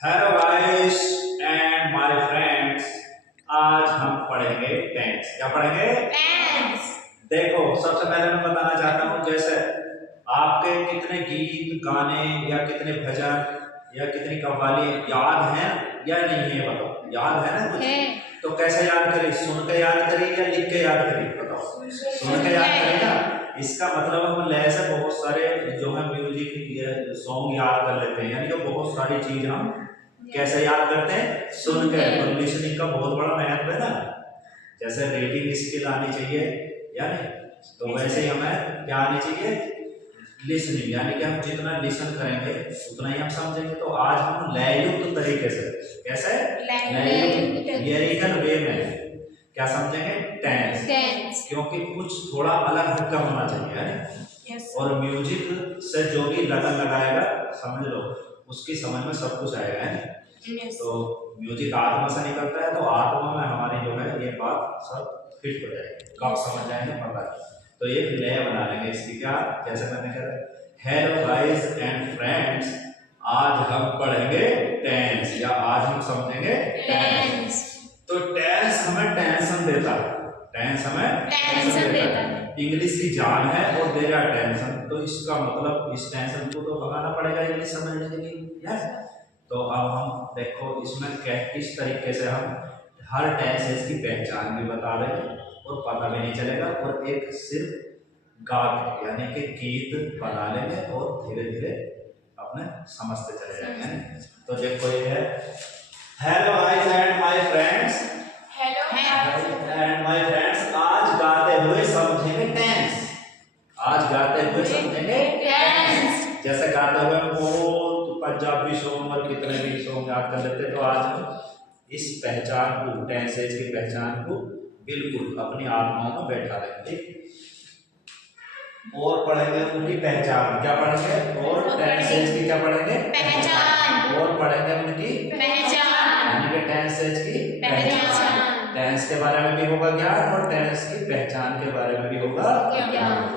Hello guys and my friends. आज हम पढ़ेंगे टेंस। क्या पढ़ेंगे? टेंस। देखो, सबसे पहले मैं बताना चाहता हूँ, जैसे आपके कितने गीत गाने या कितने भजन या कितनी कव्वाली याद हैं या नहीं है? बताओ, याद है ना कुछ? तो कैसे याद करें? सुन के याद करें या लिख के याद करें? बताओ। सुन के याद करें ना। इसका मतलब हम लय से बहुत सारे जो है म्यूजिक सॉन्ग याद कर लेते हैं, यानी कि बहुत सारी चीज हम कैसे याद करते हैं? सुन के। तो लिसनिंग का बहुत बड़ा महत्व है ना। जैसे रीडिंग स्किल आनी चाहिए या नहीं, तो वैसे ही हमें क्या आनी चाहिए? लिसनिंग, यानी कि हम जितना लिसन करेंगे उतना ही हम समझेंगे। तो आज हम लययुक्त तरीके से, कैसे लययुक्त लिरिकल वे में क्या समझेंगे? टेंस। क्योंकि कुछ थोड़ा अलग हटका होना चाहिए है। और म्यूजिक से जो भी लगन लगाएगा, समझ लो, उसकी समझ में सब कुछ आएगा है। तो म्यूजिक आत्मा से निकलता है, तो आत्मा में हमारी जो है ये बात सब फिट हो जाएगी। कब समझ जाएंगे पता है। तो एक लय बना लेंगे इसकी। क्या? जैसे मैंने कहा, हेलो गाइस एंड फ्रेंड्स, आज हम पढ़ेंगे टेंस या आज हम समझेंगे टेंस। तो टेंस हमें टेंशन देता है। टेंस हमें टेंशन देता है। इंग्लिश की जान है और दे रहा टेंशन, तो इसका मतलब इस टेंशन को तो भगाना पड़ेगा इंग्लिश समझने के लिए। यस। तो अब हम देखो इसमें किस तरीके से हम हर टेंसेस की पहचान भी बता देंगे और पता भी नहीं चलेगा, और एक सिर्फ गा के यानी कि गीत बना लेंगे और धीरे धीरे अपने समझते चले जाएंगे। तो देखो ये है, hello guys and my friends. And my friends, आज गाते हुए समझेंगे टेंस। आज गाते हुए समझेंगे टेंस। जैसे गाते हुए बहुत पंजाबी सॉन्ग और कितने भी सॉन्ग याद कर लेते, तो आज हम इस पहचान को, टेंसेज की पहचान को बिल्कुल अपनी आत्माओं में बैठा देंगे। और पढ़ेंगे उनकी पहचान। क्या पढ़ेंगे? और टेंसेज की क्या पढ़ेंगे? पहचान। और पढ़ेंगे उनकी पहचान, यानी कि टेंसेज की पहचान। टेंस के बारे में भी होगा ज्ञान और टेंस की पहचान के बारे में भी होगा ज्ञान।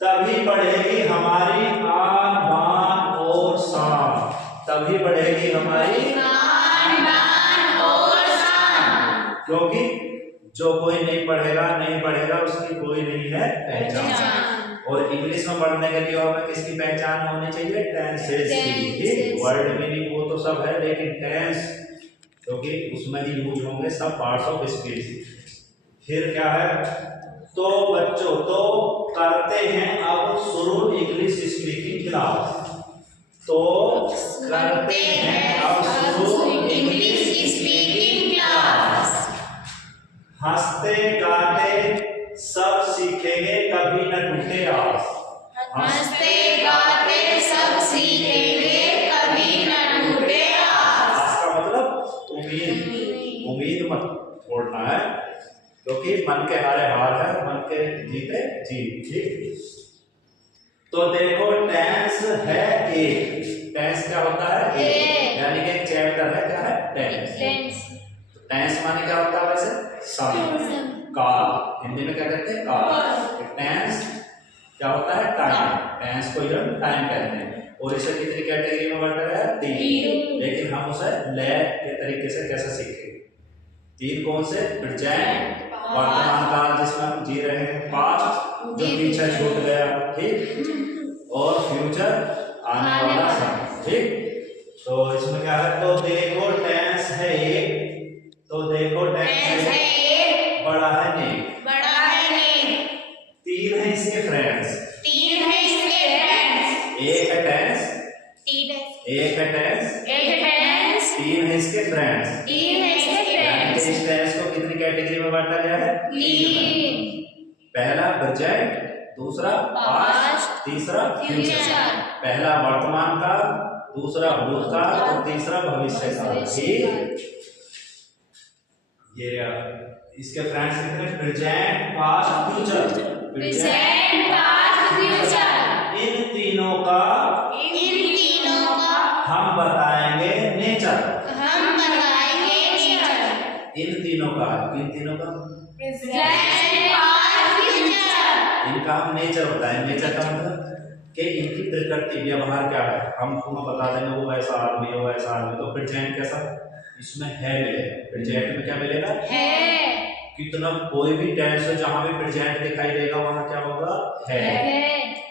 तभी बढ़ेगी हमारी आन बान और शान। तभी बढ़ेगी हमारी आन बान और शान। क्योंकि जो कोई नहीं पढ़ेगा उसकी कोई नहीं है पहचान। और इंग्लिश में पढ़ने के लिए हमें किसकी पहचान होनी चाहिए? टेंसेस की। वर्ड मीनिंग वो तो सब है, लेकिन टेंस क्योंकि उसमें ही यूज होंगे सब पार्ट्स ऑफ स्पीच। फिर क्या है? तो बच्चों, तो करते हैं अब शुरू इंग्लिश स्पीकिंग क्लास। तो करते हैं अब शुरू इंग्लिश स्पीकिंग क्लास। हंसते गाते सब सीखेंगे, कभी न टूटे आस। हंसते गाते सब सीखेंगे, कभी न टूटे आस। आस का मतलब उम्मीद मत छोड़ना है, क्योंकि मन के हारे हार है, मन के जीते जीत। ठीक। तो देखो, टेंस है एक। टेंस क्या होता है? एक। यानी कि एक चैप्टर है। क्या है? टेंस। तो टेंस माने क्या होता है वैसे? समय, काल। हिंदी में क्या कहते हैं? काल। टेंस क्या होता है? टाइम। टेंस को हम टाइम कहते हैं। और इसे कितनी कैटेगरी में बांटा गया है? 3। लेकिन हम उसे लय के तरीके से कैसे सीखेंगे? 3 कौन से? प्रेजेंट, वर्तमान काल जिसमें हम जी रहे हैं, पास्ट जो पीछे छूट गया, ठीक, और फ्यूचर आने वाला समय। ठीक। तो इसमें क्या है? तो देखो टेंस है एक। तो देखो टेंस है एक। बड़ा है नेक। 3 है इसके फ्रेंड्स। एक है टेंस। 3 है इसके फ्रेंड्स। इस टेंस को कितनी कैटेगरी में बांटा गया है? 3। पहला प्रेजेंट, दूसरा पास्ट, तीसरा फ्यूचर। पहला वर्तमान काल, दूसरा भूतकाल और तीसरा भविष्य काल। ठीक। ये इसके फ्रेंड्स कितने? Present, past, future. इन तीनों का हम बताएंगे नेचर। इन तीनों का इनका हम नेचर बताएं। नेचर का मतलब कि इनकी प्रकृति व्यवहार क्या है, हम तुम्हें बता देंगे वो ऐसा आदमी है, वो ऐसा आदमी। तो प्रेजेंट कैसा, इसमें है मिलेगा। प्रेजेंट में क्या मिलेगा, है। कितना कोई भी टेंस हो जहां भी प्रेजेंट दिखाई देगा वहां क्या होगा, है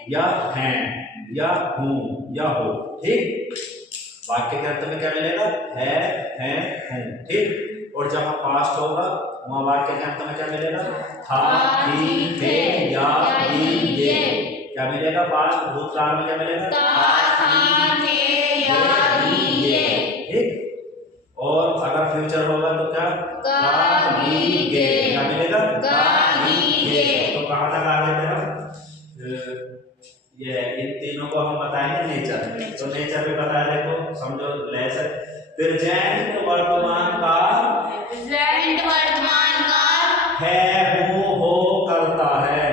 या हैं या हूं या हो। ठीक, वाक्य के अंत में क्या मिलेगा, है हूं। ठीक, और जहां पास्ट होगा वहां वाक्य के अंत में क्या मिलेगा, था थी थे या ये। क्या मिलेगा, पास्ट भूतकाल में क्या मिलेगा, था थे या ये। ठीक, और अगर फ्यूचर होगा तो क्या, गाएंगे। क्या मिलेगा, गाएंगे। तो कहां तक आ गए थे हम, ये इन तीनों को हम बताएंगे नेचर। तो नेचर पे बता, देखो समझो लेसन। प्रेजेंट वर्तमान काल, प्रेजेंट वर्तमान काल है हूं हो करता है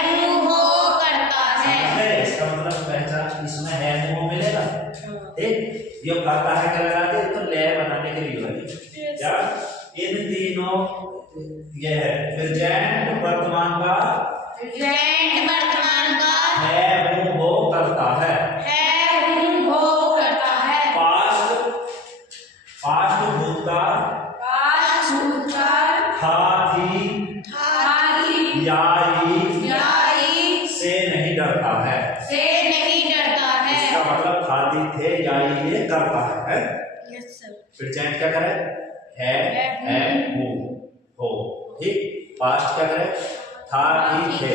हूं हो करता है। इसका मतलब पहचान इसमें है हूं मिलेगा। ठीक, ये करता है क्या लगा के, तो ले बनाने के लिए बनी। क्या इन तीनों ये है प्रेजेंट वर्तमान काल, प्रेजेंट वर्तमान काल है हूं हो करता है हूं हो करता है। पास्ट, पास्ट भूतकाल, पास्ट भूतकाल था थी या ई से नहीं डरता है। से नहीं डरता है। इसका मतलब था थी थे या ये करता है। Yes sir. प्रेजेंट क्या करे, है हूं हो। ठीक, पास्ट क्या करे, था थी थे।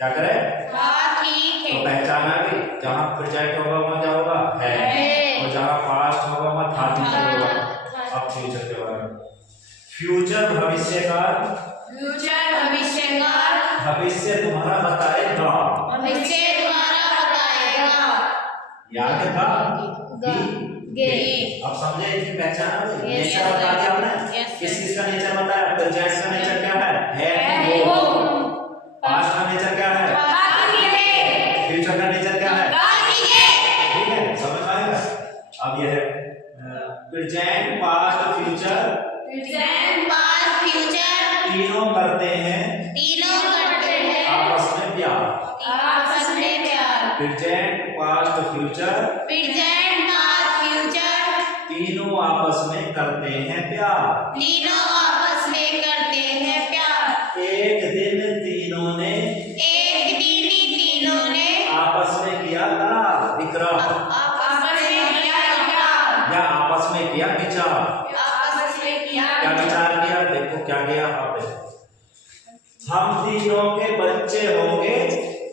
क्या करे, था ठीक तो है। पहचाना भी जहां प्रेजेंट होगा वहां क्या होगा, है, और जहां पास्ट होगा वहां था थी थे होगा। अब फ्यूचर के बारे में, फ्यूचर भविष्य काल, फ्यूचर भविष्य काल भविष्य तुम्हारा बताएगा, भविष्य तुम्हारा बताएगा। याद था गे। अब समझे इसकी पहचान हो गई। Yes, नेचर बता दिया हमने, Yes, किस किस का नेचर बताया, प्रेजेंट का नेचर क्या है हो। पास्ट का नेचर क्या है, फ्यूचर का नेचर क्या है। ठीक है, समझ आएगा। अब यह है present past future, present past future तीनों करते हैं आपस में प्यार। आपस में प्यार। Present past future present past future तीनों आपस में करते हैं प्यार। तीनों आपस में करते हैं प्यार। एक दिन तीनों ने आपस में किया करार, इकरार, आपस में किया इकरार। या आपस में किया विचार। आपस में किया क्या विचार किया, देखो क्या किया आपने, हम तीनों के बच्चे होंगे,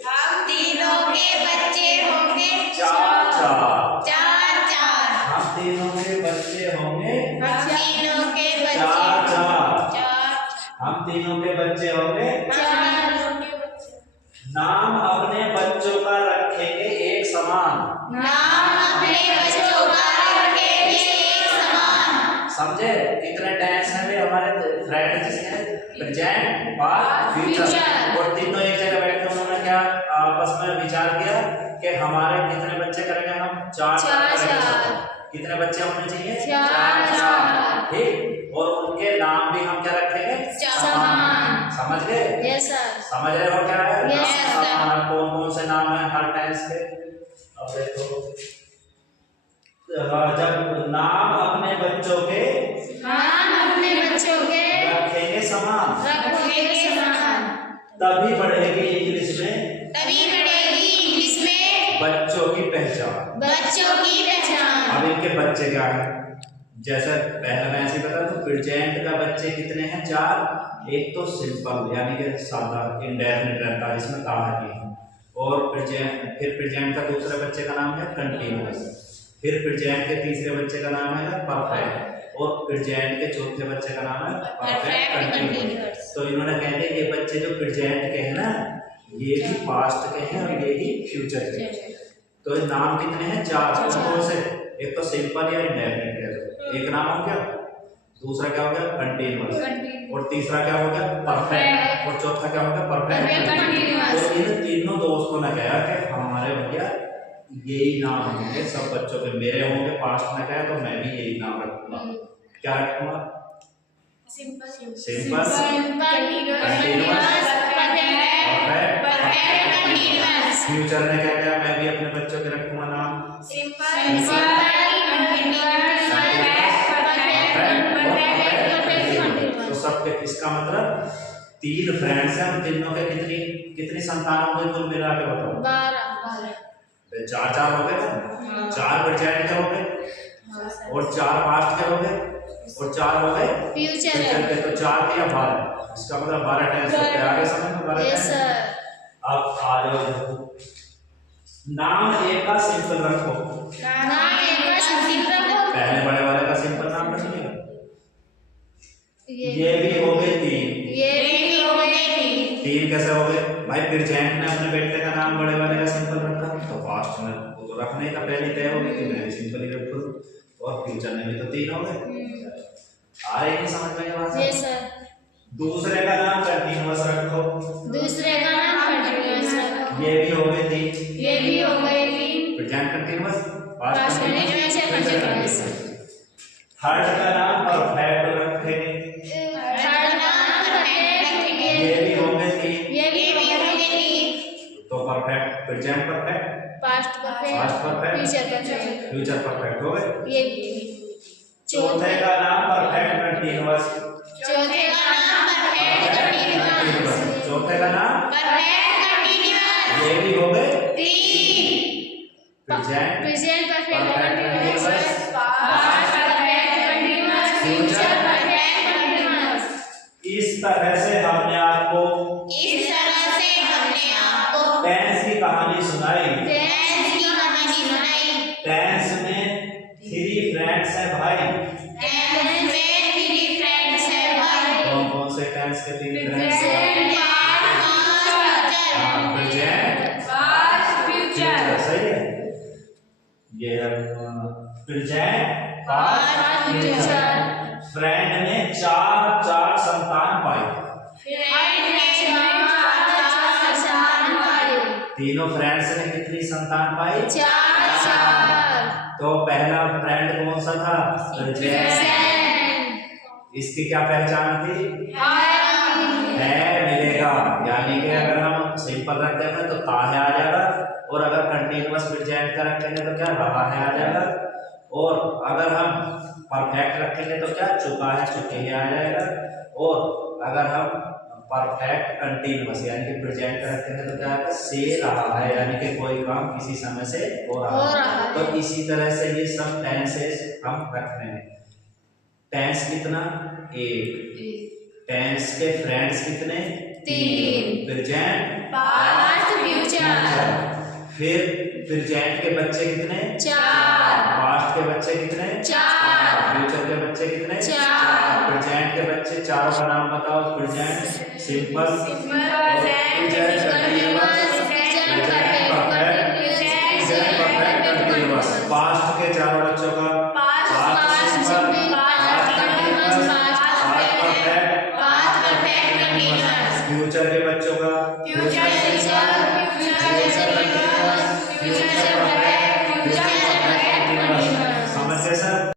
हम तीनों के बच्चे होंगे चार चार। चार चार। हम तीनों के बच्चे होंगे हम तीनों के बच्चे चार चार। चार हम तीनों के बच्चे होंगे चार। नाम अपने बच्चों का रखेंगे एक समान। नाम अपने बच्चों का रखेंगे एक समान। समझे कितने टेंस है हमारे फ्रेंड जिसने प्रेजेंट पास्ट फ्यूचर, फ्यूचर। और तीनों एक जगह बैठ कर उन्होंने क्या आपस में विचार किया कि हमारे कितने बच्चे करेंगे, हम चार चार करेंगे। चार। कितने बच्चे होने चाहिए, चार चार। ठीक, और उनके नाम भी हम क्या रखेंगे, समान। समझ गए। Yes sir. समझ रहे हो क्या है, Yes, sir. समान कौन कौन से नाम है हर टेंस के। अब देखो जब नाम अपने बच्चों के नाम अपने बच्चों के रखेंगे समान, रखेंगे समान। तभी बढ़ेगी इंग्लिश में, तभी बढ़ेगी इंग्लिश में बच्चों की पहचान। बच्चों की पहचान। अब इनके बच्चे क्या है, जैसे पहले मैं ऐसे बता दूं, प्रेजेंट का बच्चे कितने हैं, चार। एक तो सिंपल यानी कि सादा इंडेफिनिट रहता है, इसमें कहा की, और प्रेजेंट, फिर प्रेजेंट का दूसरे बच्चे का नाम है कंटीन्यूअस, फिर प्रेजेंट के तीसरे बच्चे का नाम है परफेक्ट, और प्रेजेंट के चौथे बच्चे का नाम है परफेक्ट कंटीन्यूअस। तो इन्होंने कहते हैं ये बच्चे जो प्रेजेंट के हैं ना, ये भी पास्ट के हैं और ये ही फ्यूचर के हैं। तो नाम कितने हैं, चार। कौन से, एक तो सिंपल या इंडेफिनिट है, एक नाम हो गया, दूसरा क्या हो गया कंटीन्यूअस, और तीसरा क्या हो गया परफेक्ट, और चौथा क्या हो गया परफेक्ट कंटीन्यूअस। तो इन तीनों दोस्तों ने कहा कि हमारे भैया यही नाम होंगे सब बच्चों के, मेरे होंगे पास्ट में कहा तो मैं भी यही नाम रखूंगा। क्या रखूंगा, simple, continuous perfect perfect continuous. Future में क्या क्या मैं भी अपने बच्चों के रखूंगा नाम? Simple, continuous, perfect. तो सबके इसका मतलब 3 फ्रेंड्स हैं, उन तीनों के कितनी संतान होंगे कुल मिला के बताओ? 12। 4 हो गए ना? 4 प्रेजेंट के हो गए और 4 पास्ट के हो गए और 4 हो गए फ्यूचर के। तो 4 दिया 12, इसका मतलब 12 टेंस होते हैं। आगे समझ में 12 टेंस। अब आ जाओ, नाम एक का सिंपल रखो। नाम एक का सिंपल रखो। पहले बड़े वाले का सिंपल नाम रखिएगा। ये भी हो गए 3। ये भी हो गए 3 कैसे हो गए भाई? प्रेजेंट ने अपने बेटे का नाम बड़े वाले का सिंपल रखा, तो पास्ट में वो तो रखने का पहले तय हो गई कि मैं भी सिंपल ही रखूं, और फ्यूचर में भी तो 3 हो गए। आ रही नहीं समझ में ये बात? Yes sir. दूसरे का नाम कंटीन्यूअस रखो। दूसरे का नाम कंटीन्यूअस रखो। ये भी हो गए 3। ये भी हो गए 3। Present continuous, past past continuous, future continuous. Third का नाम परफेक्ट रखेंगे। थर्ड नाम परफेक्ट रखेंगे। ये भी हो गए 3। ये भी हो गए 3। तो perfect, present perfect, past perfect, future perfect, future perfect हो गए। ये चौथे का नाम परफेक्ट कंटीन्यूअस। चौथे का नाम परफेक्ट कंटीन्यूअस। चौथे का नाम परफेक्ट कंटीन्यूअस। ये भी हो गए 3। Present perfect continuous, past perfect continuous, future perfect continuous. इस तरह से हमने आपको टेंस की कहानी सुनाई। टेंस में 3 फ्रेंड्स हैं भाई। कौन कौन से टेंस के 3 फ्रेंड्स हैं? Present, past, future. सही है। ये है प्रेजेंट, पास्ट, फ्यूचर। फ्रेंड ने 4 संतान पाई। तीनों फ्रेंड्स ने कितनी संतान पाई? 4। तो पहला फ्रेंड कौन सा था? प्रेजेंट। इसकी क्या पहचान थी? है मिलेगा, यानी कि अगर हम सिंपल रख देंगे तो ता है आ जाएगा, और अगर कंटीन्यूअस प्रेजेंट का रखेंगे तो क्या रहा है आ जाएगा, और अगर हम परफेक्ट रखेंगे तो क्या चुका है चुके है आ जाएगा, और अगर हम परफेक्ट कंटीन्यूअस यानी कि प्रेजेंट का रखेंगे तो क्या आएगा? से रहा है, यानी कि कोई काम किसी समय से हो रहा है। तो इसी तरह से ये सब टेंसेस हम रख रहे हैं। टेंस कितना? 1। टेंस के फ्रेंड्स कितने? 3। Present, past, future. फिर प्रेजेंट के बच्चे कितने? 4। पास्ट के बच्चे कितने? 4। फ्यूचर के बच्चे कितने? 4। प्रेजेंट के बच्चे चारों का नाम बताओ। प्रेजेंट, सिंपल, पास्ट के चारों बच्चों का फ्यूचर के बच्चों का समझ गए सर?